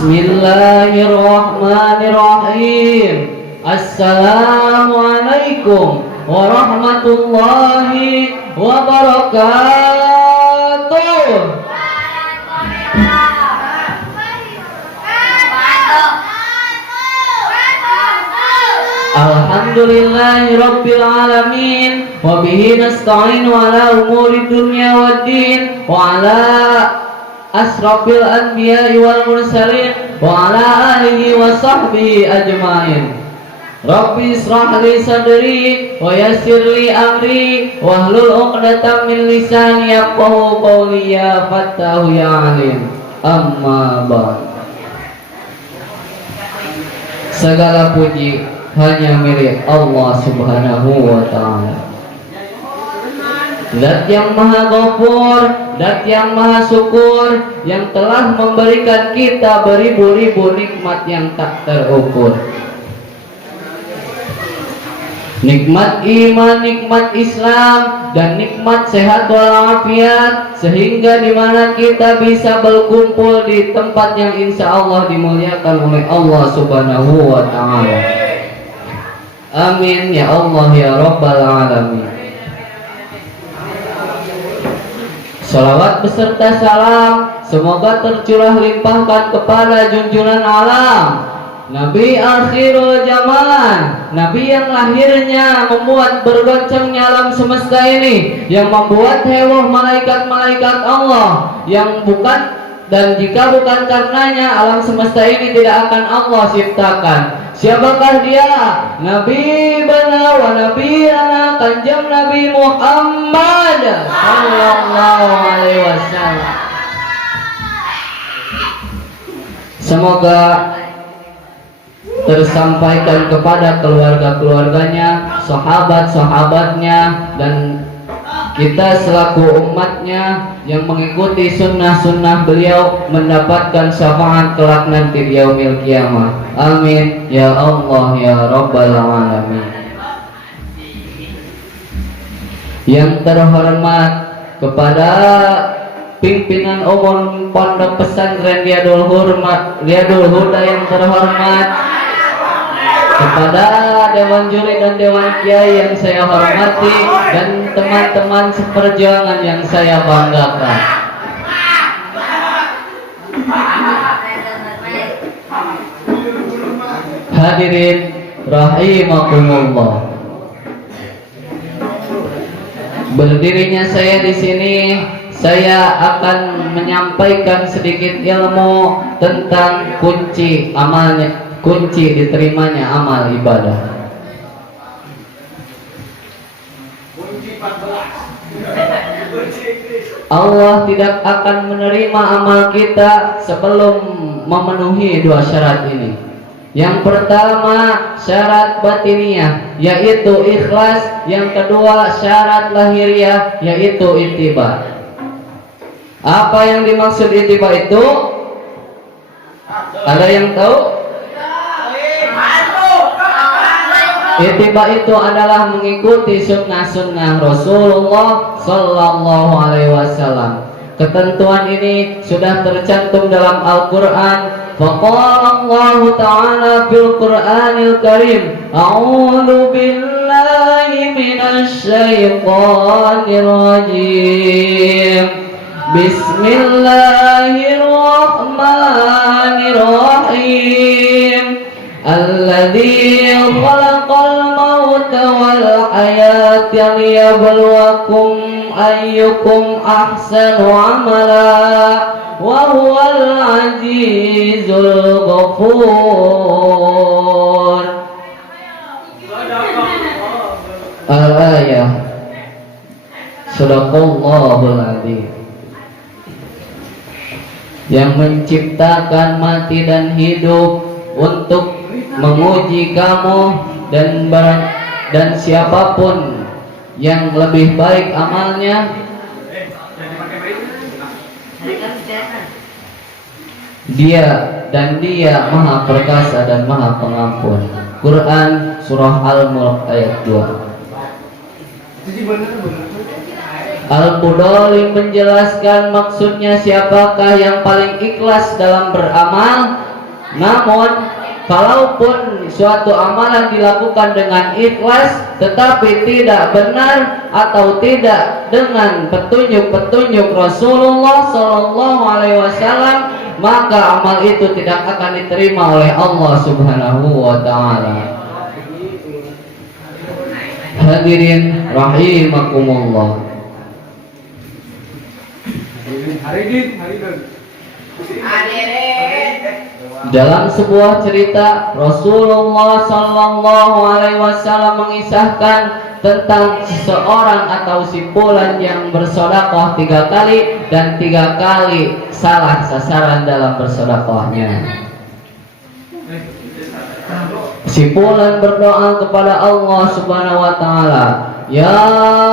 Bismillahirrahmanirrahim. Assalamualaikum warahmatullahi wabarakatuh. Alhamdulillahi rabbil alamin wa bihi nasta'inu ala umuri dunya waddin wa ala asrafil anbiya'i wal mursalin wa ala alihi wa sahbihi ajma'in. Rabbi israh li sadri wa yassir li amri wa hlul 'uqdatam min lisani yafqahu qawli ya fattahu ya alim. Amma ba'd. Segala puji hanya milik Allah Subhanahu wa ta'ala, Zat yang maha ghafur, Zat yang maha syukur, yang telah memberikan kita beribu-ribu nikmat yang tak terukur. Nikmat iman, nikmat Islam, dan nikmat sehat walafiat, sehingga dimana kita bisa berkumpul di tempat yang insya Allah dimuliakan oleh Allah Subhanahu wa ta'ala. Amin ya Allah ya Rabbal alamin. Salawat beserta salam semoga tercurah limpahkan kepada junjungan alam, Nabi akhirul zaman, Nabi yang lahirnya membuat bergoncangnya alam semesta ini, yang membuat heboh malaikat-malaikat Allah, yang bukan dan jika bukan karenanya alam semesta ini tidak akan Allah ciptakan. Siapakah dia? Nabi bana wa nabiyana Kanjeng Nabi Muhammad sallallahu alaihi wasallam. Semoga tersampaikan kepada keluarga-keluarganya, sahabat-sahabatnya, dan kita selaku umatnya yang mengikuti sunnah-sunnah beliau mendapatkan syafaat kelak nanti di yaumil qiyamah. Amin ya Allah ya Rabbal alamin. Yang terhormat kepada pimpinan umum Pondok Pesantren Riyadul Huda yang terhormat, kepada Dewan Juri dan Dewan Kiai yang saya hormati, dan teman-teman seperjuangan yang saya banggakan. Hadirin rahimakumullah. Berdirinya saya di sini, saya akan menyampaikan sedikit ilmu tentang kunci amalnya, kunci diterimanya amal ibadah. Allah tidak akan menerima amal kita sebelum memenuhi dua syarat ini. Yang pertama syarat batiniah, yaitu ikhlas. Yang kedua syarat lahiriah, yaitu ittiba. Apa yang dimaksud ittiba itu? Ada yang tahu? Ittiba itu adalah mengikuti sunnah-sunnah Rasulullah Sallallahu Alaihi Wasallam. Ketentuan ini sudah tercantum dalam Al-Quran. Faqala Allah Ta'ala fil Qur'anil Karim, A'udhu billahi minasy syaithanir rajim. Bismillahirrahmanirrahim. Alladzi khalaqal mauta wal hayata liyabluwakum ayyukum ahsanu amala wa huwal azizul ghafur. Al-ayah. Sadaqallahul adzim. Yang menciptakan mati dan hidup untuk menguji kamu dan siapapun yang lebih baik amalnya, dia maha perkasa dan maha pengampun. Quran surah Al-Mulk ayat 2. Al-Qudali menjelaskan maksudnya siapakah yang paling ikhlas dalam beramal. Namun kalaupun suatu amalan dilakukan dengan ikhlas tetapi tidak benar atau tidak dengan petunjuk-petunjuk Rasulullah Shallallahu Alaihi Wasallam, maka amal itu tidak akan diterima oleh Allah Subhanahu wa Ta'ala. Hadirin rahimakumullah. Dalam sebuah cerita Rasulullah Sallallahu Alaihi Wasallam mengisahkan tentang seseorang atau si fulan yang bersedekah 3 kali dan 3 kali salah sasaran dalam bersedekahnya. Si fulan berdoa kepada Allah Subhanahu Wa Taala, ya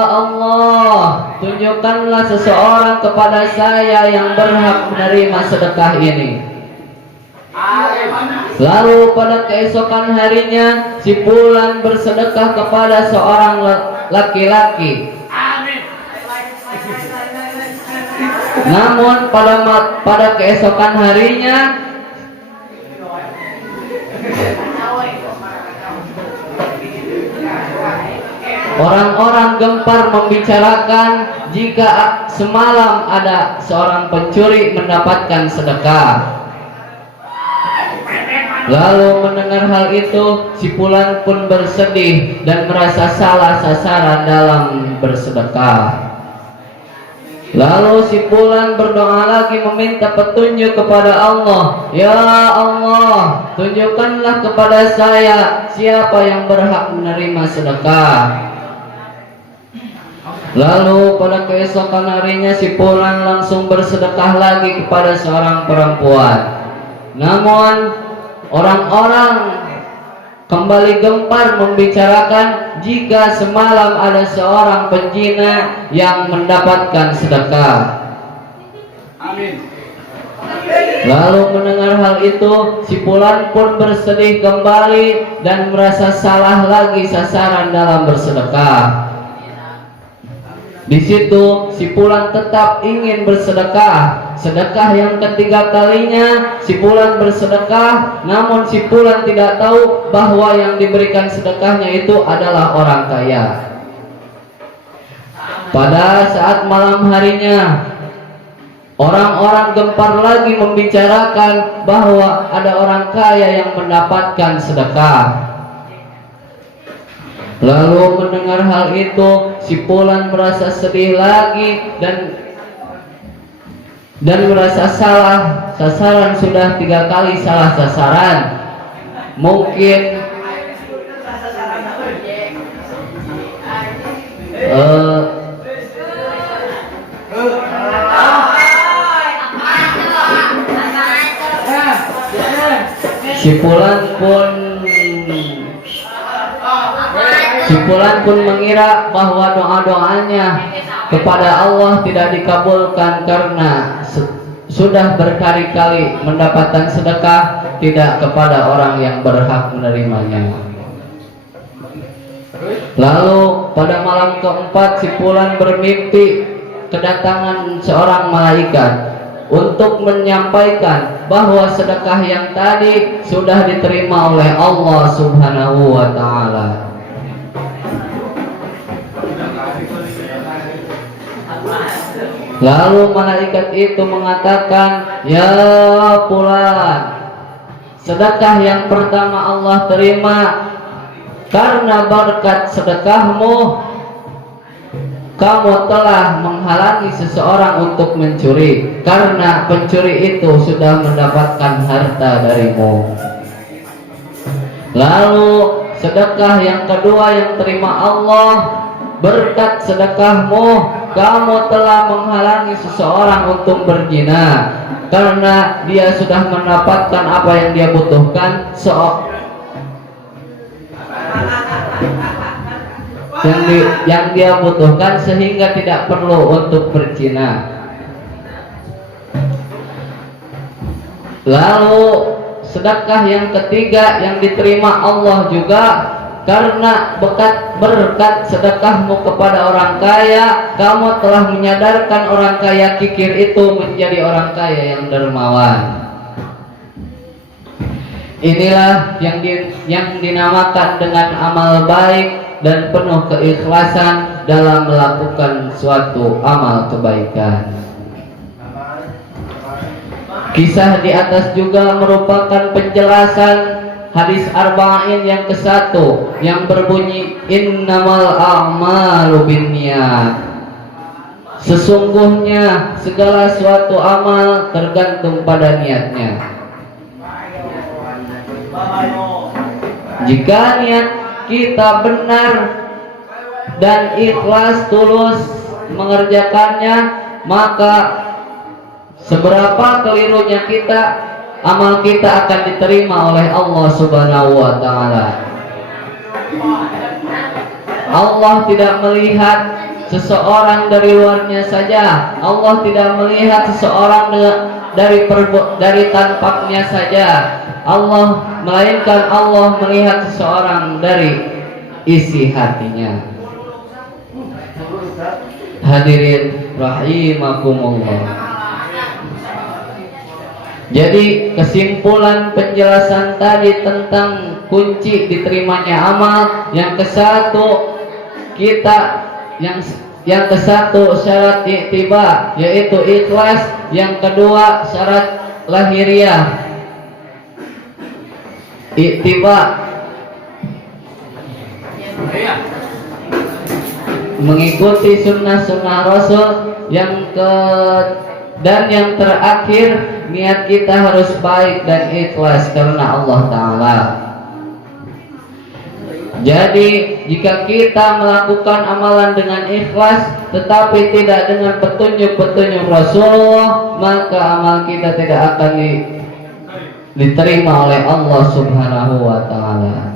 Allah, tunjukkanlah seseorang kepada saya yang berhak menerima sedekah ini. Lalu pada keesokan harinya si fulan bersedekah kepada seorang laki-laki. Namun pada keesokan harinya orang-orang gempar membicarakan jika semalam ada seorang pencuri mendapatkan sedekah. Lalu mendengar hal itu, si fulan pun bersedih dan merasa salah sasaran dalam bersedekah. Lalu si fulan berdoa lagi meminta petunjuk kepada Allah. Ya Allah, tunjukkanlah kepada saya siapa yang berhak menerima sedekah. Lalu pada keesokan harinya si fulan langsung bersedekah lagi kepada seorang perempuan. Namun orang-orang kembali gempar membicarakan jika semalam ada seorang penjina yang mendapatkan sedekah. Amin. Lalu mendengar hal itu, si fulan pun bersedih kembali dan merasa salah lagi sasaran dalam bersedekah. Di situ si fulan tetap ingin bersedekah. Sedekah yang ketiga kalinya si fulan bersedekah, namun si fulan tidak tahu bahwa yang diberikan sedekahnya itu adalah orang kaya. Pada saat malam harinya, orang-orang gempar lagi membicarakan bahwa ada orang kaya yang mendapatkan sedekah. Lalu mendengar hal itu, si fulan merasa sedih lagi dan merasa salah sasaran, sudah 3 kali salah sasaran. Mungkin si fulan pun mengira bahwa doa-doanya kepada Allah tidak dikabulkan karena sudah berkali-kali mendapatkan sedekah tidak kepada orang yang berhak menerimanya. Lalu pada malam keempat si fulan bermimpi kedatangan seorang malaikat untuk menyampaikan bahwa sedekah yang tadi sudah diterima oleh Allah Subhanahu wa Ta'ala. Lalu malaikat itu mengatakan, ya fulan, sedekah yang pertama Allah terima karena berkat sedekahmu kamu telah menghalangi seseorang untuk mencuri, karena pencuri itu sudah mendapatkan harta darimu. Lalu sedekah yang kedua yang terima Allah, berkat sedekahmu kamu telah menghalangi seseorang untuk berzina, karena dia sudah mendapatkan apa yang dia butuhkan, yang dia butuhkan, sehingga tidak perlu untuk berzina. Lalu sedekah yang ketiga yang diterima Allah juga karena berkat sedekahmu kepada orang kaya, kamu telah menyadarkan orang kaya kikir itu menjadi orang kaya yang dermawan. Inilah yang dinamakan dengan amal baik dan penuh keikhlasan dalam melakukan suatu amal kebaikan. Kisah di atas juga merupakan penjelasan hadis arba'in yang ke-1 yang berbunyi innamal a'malu binniyat. Sesungguhnya segala suatu amal tergantung pada niatnya. Jika niat kita benar dan ikhlas tulus mengerjakannya, maka seberapa kelirunya kita, amal kita akan diterima oleh Allah Subhanahu wa taala. Allah tidak melihat seseorang dari luarnya saja. Allah tidak melihat seseorang dari tampaknya saja. Melainkan Allah melihat seseorang dari isi hatinya. Hadirin rahimakumullah. Jadi kesimpulan penjelasan tadi tentang kunci diterimanya amal, yang ke-1 yang ke-1 syarat i'tiba yaitu ikhlas, yang kedua syarat lahiriah i'tiba mengikuti sunnah-sunnah Rasul, dan yang terakhir niat kita harus baik dan ikhlas karena Allah Ta'ala. Jadi jika kita melakukan amalan dengan ikhlas tetapi tidak dengan petunjuk-petunjuk Rasulullah, maka amal kita tidak akan diterima oleh Allah Subhanahu wa Ta'ala.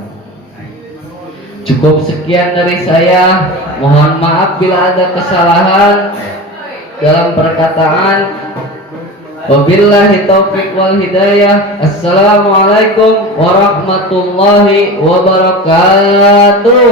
Cukup sekian dari saya. Mohon maaf bila ada kesalahan dalam perkataan. Wabillahi taufiq wal hidayah. Assalamualaikum warahmatullahi wabarakatuh.